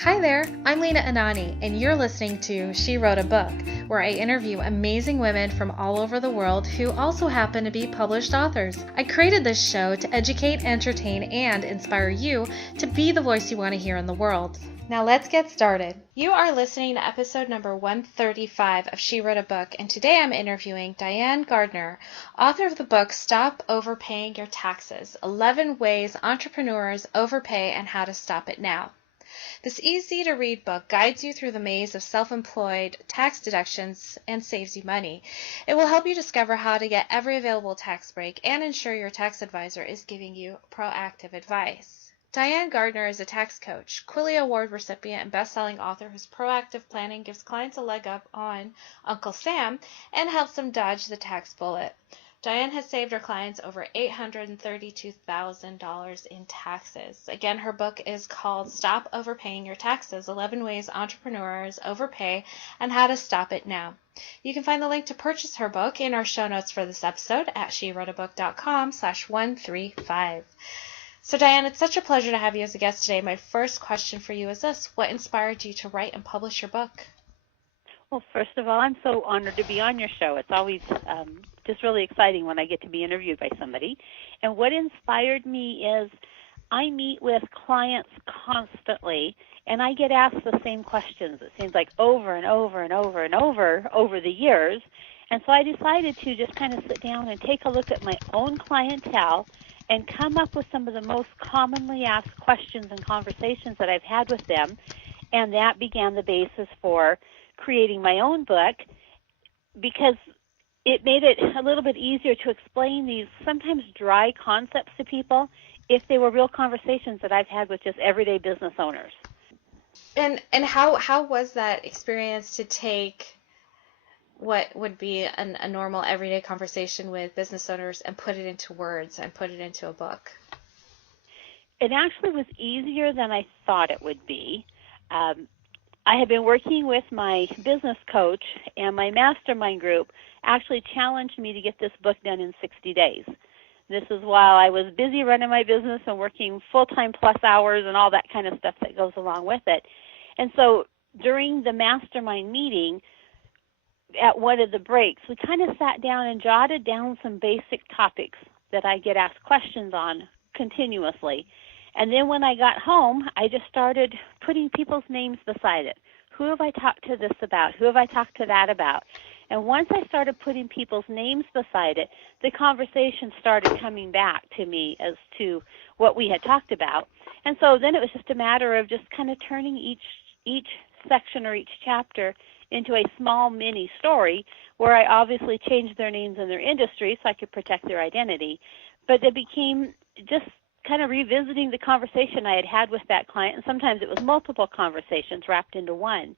Hi there, I'm Lena Anani, and you're listening to She Wrote a Book, where I interview amazing women from all over the world who also happen to be published authors. I created this show to educate, entertain, and inspire you to be the voice you want to hear in the world. Now let's get started. You are listening to episode number 135 of She Wrote a Book, and today I'm interviewing Diane Gardner, author of the book Stop Overpaying Your Taxes, 11 Ways Entrepreneurs Overpay and How to Stop It Now. This easy-to-read book guides you through the maze of self-employed tax deductions and saves you money. It will help you discover how to get every available tax break and ensure your tax advisor is giving you proactive advice. Diane Gardner is a tax coach, Quilly Award recipient, and best-selling author whose proactive planning gives clients a leg up on Uncle Sam and helps them dodge the tax bullet. Diane has saved her clients over $832,000 in taxes. Again, her book is called Stop Overpaying Your Taxes, 11 Ways Entrepreneurs Overpay and How to Stop It Now. You can find the link to purchase her book in our show notes for this episode at SheWroteABook.com/135. So Diane, it's such a pleasure to have you as a guest today. My first question for you is this: what inspired you to write and publish your book? Well, first of all, I'm so honored to be on your show. It's always just really exciting when I get to be interviewed by somebody. And what inspired me is I meet with clients constantly, and I get asked the same questions, it seems like over and over and over and over the years. And so I decided to just kind of sit down and take a look at my own clientele and come up with some of the most commonly asked questions and conversations that I've had with them. And that began the basis for creating my own book, because it made it a little bit easier to explain these sometimes dry concepts to people if they were real conversations that I've had with just everyday business owners. And how was that experience to take what would be a normal everyday conversation with business owners and put it into words and put it into a book? It actually was easier than I thought it would be. I had been working with my business coach, and my mastermind group actually challenged me to get this book done in 60 days. This is while I was busy running my business and working full-time plus hours and all that kind of stuff that goes along with it. And so during the mastermind meeting, at one of the breaks, we kind of sat down and jotted down some basic topics that I get asked questions on continuously. And then when I got home, I just started putting people's names beside it. Who have I talked to this about? Who have I talked to that about? And once I started putting people's names beside it, the conversation started coming back to me as to what we had talked about. And so then it was just a matter of just kind of turning each section or each chapter into a small mini story where I obviously changed their names and their industry so I could protect their identity. But it became just kind of revisiting the conversation I had had with that client, and sometimes it was multiple conversations wrapped into one.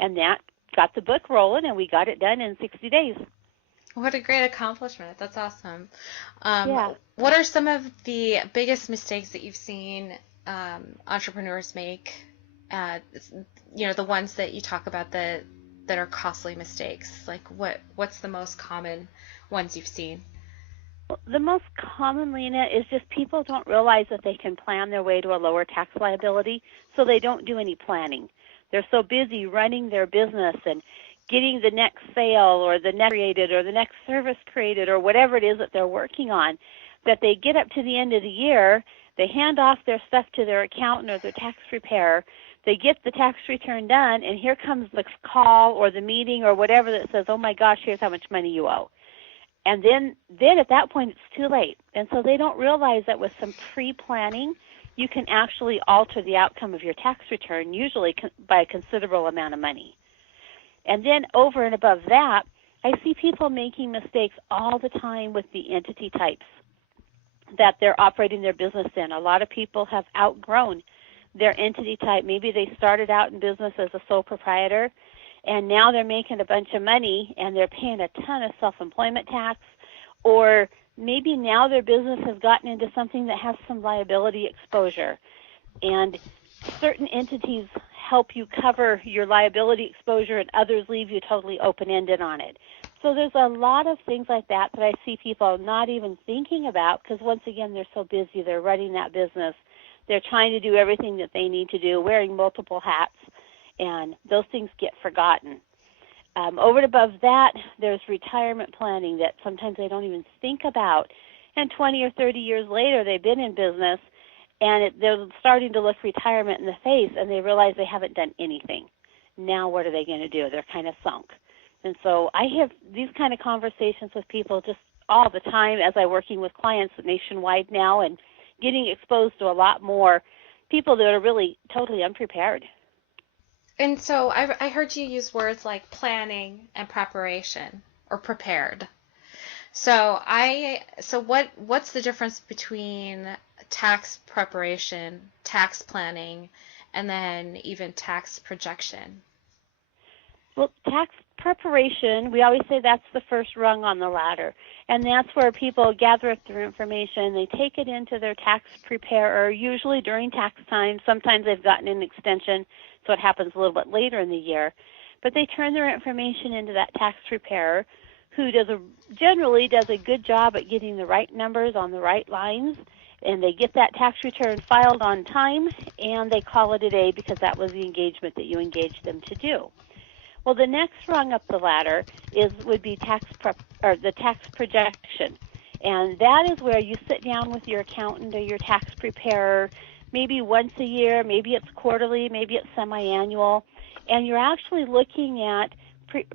And that got the book rolling, and we got it done in 60 days. What a great accomplishment. That's awesome. Yeah. What are some of the biggest mistakes that you've seen entrepreneurs make, the ones that you talk about that are costly mistakes? Like what's the most common ones you've seen? The most common, Lena, is just people don't realize that they can plan their way to a lower tax liability, so they don't do any planning. They're so busy running their business and getting the next sale or the next created or the next service created or whatever it is that they're working on, that they get up to the end of the year, they hand off their stuff to their accountant or their tax preparer, they get the tax return done, and here comes the call or the meeting or whatever that says, oh my gosh, here's how much money you owe. And then at that point, it's too late. And so they don't realize that with some pre-planning, you can actually alter the outcome of your tax return, usually by a considerable amount of money. And then over and above that, I see people making mistakes all the time with the entity types that they're operating their business in. A lot of people have outgrown their entity type. Maybe they started out in business as a sole proprietor, and now they're making a bunch of money and they're paying a ton of self-employment tax, or maybe now their business has gotten into something that has some liability exposure, and certain entities help you cover your liability exposure and others leave you totally open-ended on it. So there's a lot of things like that I see people not even thinking about because, once again, they're so busy. They're running that business. They're trying to do everything that they need to do, wearing multiple hats, and those things get forgotten. Over and above that, there's retirement planning that sometimes they don't even think about. And 20 or 30 years later, they've been in business, and they're starting to look retirement in the face, and they realize they haven't done anything. Now what are they going to do? They're kind of sunk. And so I have these kind of conversations with people just all the time as I'm working with clients nationwide now and getting exposed to a lot more people that are really totally unprepared. And so I heard you use words like planning and preparation or prepared. So what's the difference between tax preparation, tax planning, and then even tax projection? Well, tax preparation, we always say that's the first rung on the ladder. And that's where people gather up their information. They take it into their tax preparer, usually during tax time. Sometimes they've gotten an extension, so it happens a little bit later in the year. But they turn their information into that tax preparer, who generally does a good job at getting the right numbers on the right lines, and they get that tax return filed on time, and they call it a day because that was the engagement that you engaged them to do. Well, the next rung up the ladder would be the tax projection, and that is where you sit down with your accountant or your tax preparer, maybe once a year, maybe it's quarterly, maybe it's semi-annual, and you're actually looking at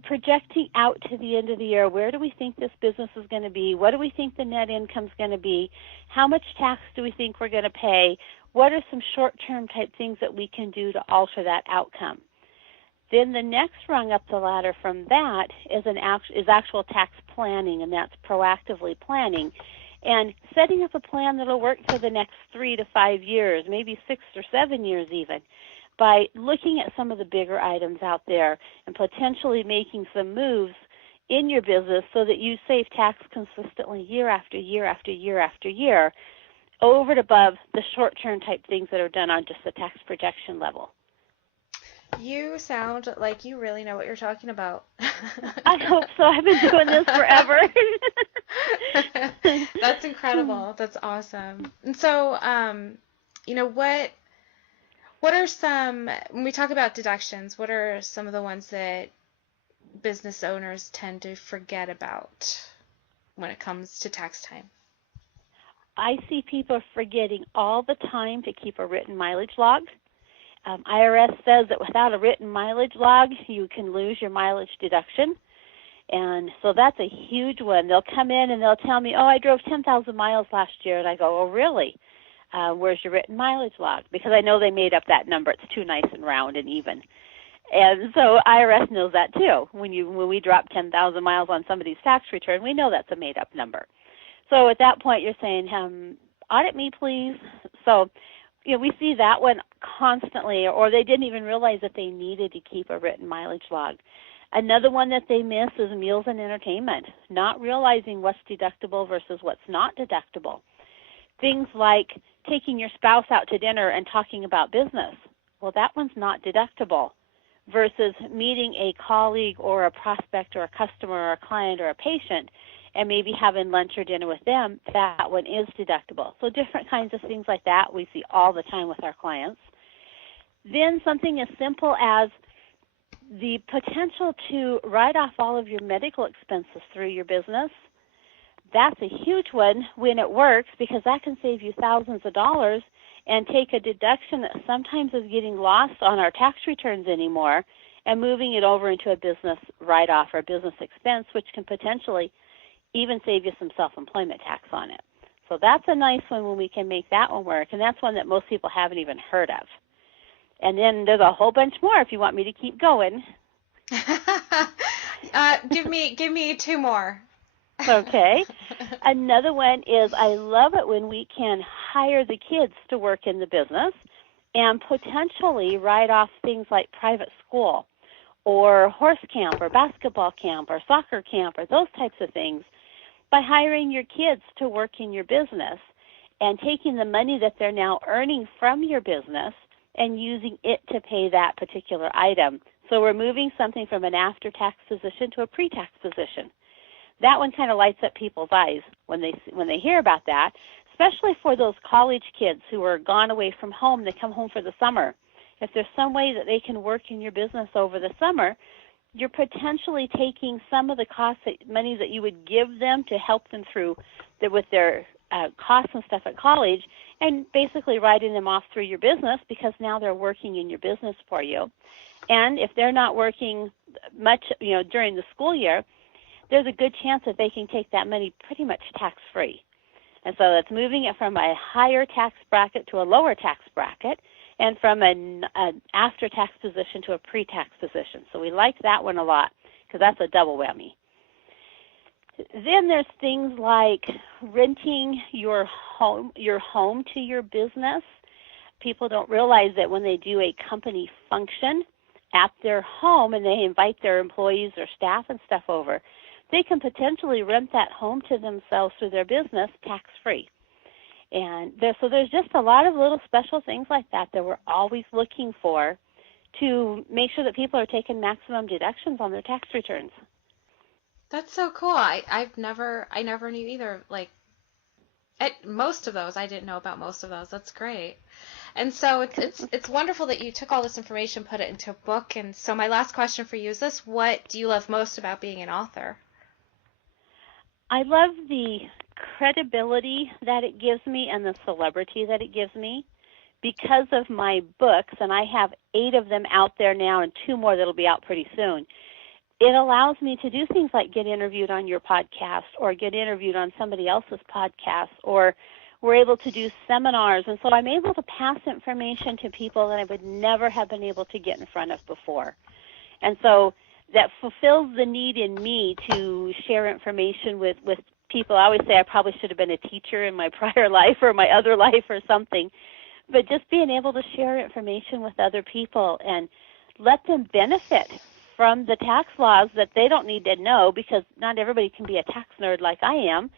projecting out to the end of the year. Where do we think this business is going to be? What do we think the net income is going to be? How much tax do we think we're going to pay? What are some short-term type things that we can do to alter that outcome? Then the next rung up the ladder from that is actual tax planning, and that's proactively planning and setting up a plan that will work for the next 3 to 5 years, maybe 6 or 7 years even, by looking at some of the bigger items out there and potentially making some moves in your business so that you save tax consistently year after year after year after year, over and above the short-term type things that are done on just the tax projection level. You sound like you really know what you're talking about. I hope so. I've been doing this forever. That's incredible. That's awesome. And so, what are some, when we talk about deductions, what are some of the ones that business owners tend to forget about when it comes to tax time? I see people forgetting all the time to keep a written mileage log. IRS says that without a written mileage log, you can lose your mileage deduction. And so that's a huge one. They'll come in and they'll tell me, oh, I drove 10,000 miles last year. And I go, oh, really? Where's your written mileage log? Because I know they made up that number. It's too nice and round and even. And so IRS knows that too. When we drop 10,000 miles on somebody's tax return, we know that's a made-up number. So at that point, you're saying, audit me, please. So we see that one constantly, or they didn't even realize that they needed to keep a written mileage log. Another one that they miss is meals and entertainment, not realizing what's deductible versus what's not deductible. Things like taking your spouse out to dinner and talking about business. Well, that one's not deductible versus meeting a colleague or a prospect or a customer or a client or a patient and maybe having lunch or dinner with them. That one is deductible. So different kinds of things like that we see all the time with our clients. Then something as simple as the potential to write off all of your medical expenses through your business. That's a huge one when it works, because that can save you thousands of dollars and take a deduction that sometimes is getting lost on our tax returns anymore and moving it over into a business write-off or a business expense, which can potentially even save you some self-employment tax on it. So that's a nice one when we can make that one work, and that's one that most people haven't even heard of. And then there's a whole bunch more if you want me to keep going. Give me two more. Okay. Another one is I love it when we can hire the kids to work in the business and potentially write off things like private school or horse camp or basketball camp or soccer camp or those types of things by hiring your kids to work in your business and taking the money that they're now earning from your business and using it to pay that particular item. So we're moving something from an after-tax position to a pre-tax position. That one kind of lights up people's eyes when they hear about that, especially for those college kids who are gone away from home, they come home for the summer. If there's some way that they can work in your business over the summer, you're potentially taking some of the money that you would give them to help them through with their costs and stuff at college, and basically writing them off through your business because now they're working in your business for you. And if they're not working much, during the school year, there's a good chance that they can take that money pretty much tax-free. And so that's moving it from a higher tax bracket to a lower tax bracket, and from an after-tax position to a pre-tax position. So we like that one a lot because that's a double whammy. Then there's things like renting your home to your business. People don't realize that when they do a company function at their home and they invite their employees or staff and stuff over, they can potentially rent that home to themselves through their business tax-free. And so there's just a lot of little special things like that we're always looking for to make sure that people are taking maximum deductions on their tax returns. That's so cool. I never knew either. Like, most of those, I didn't know about most of those. That's great. And so it's wonderful that you took all this information, put it into a book. And so my last question for you is this: what do you love most about being an author? I love the credibility that it gives me and the celebrity that it gives me because of my books, and I have 8 of them out there now and 2 more that'll be out pretty soon. It allows me to do things like get interviewed on your podcast or get interviewed on somebody else's podcast, or we're able to do seminars. And so I'm able to pass information to people that I would never have been able to get in front of before. And so that fulfills the need in me to share information with people. I always say I probably should have been a teacher in my prior life or my other life or something. But just being able to share information with other people and let them benefit from the tax laws that they don't need to know, because not everybody can be a tax nerd like I am.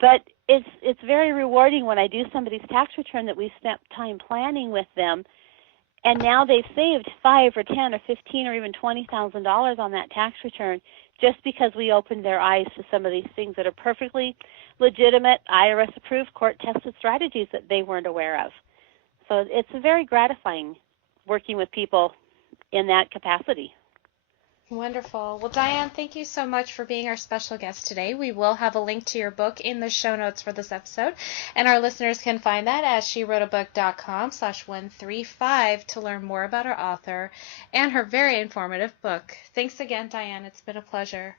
But it's very rewarding when I do somebody's tax return that we've spent time planning with them, and now they've saved $5 or $10 or $15 or even $20,000 on that tax return just because we opened their eyes to some of these things that are perfectly legitimate, IRS-approved, court-tested strategies that they weren't aware of. So it's very gratifying working with people in that capacity. Wonderful. Well, Diane, thank you so much for being our special guest today. We will have a link to your book in the show notes for this episode, and our listeners can find that at SheWroteABook.com/135 to learn more about our author and her very informative book. Thanks again, Diane. It's been a pleasure.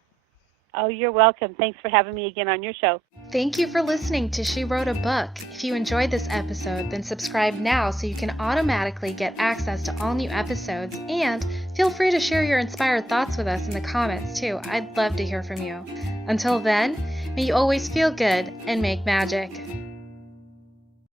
Oh, you're welcome. Thanks for having me again on your show. Thank you for listening to She Wrote a Book. If you enjoyed this episode, then subscribe now so you can automatically get access to all new episodes, and feel free to share your inspired thoughts with us in the comments too. I'd love to hear from you. Until then, may you always feel good and make magic.